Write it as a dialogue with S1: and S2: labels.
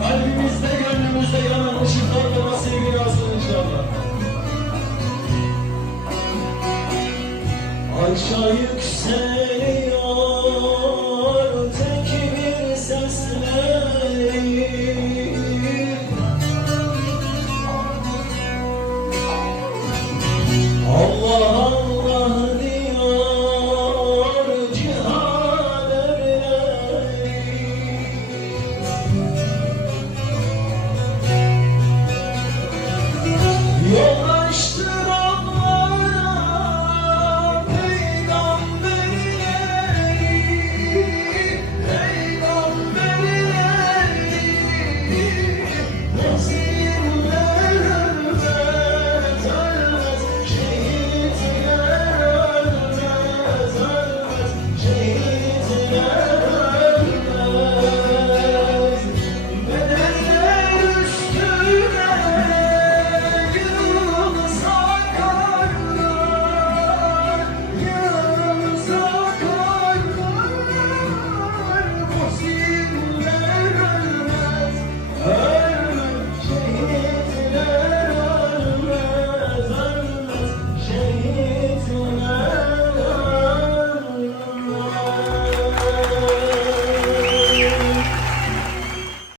S1: Kalbimizde, gönlümüzde yanan ışıklar bana sevgi yazsın inşallah. Aşağı yükseliyor.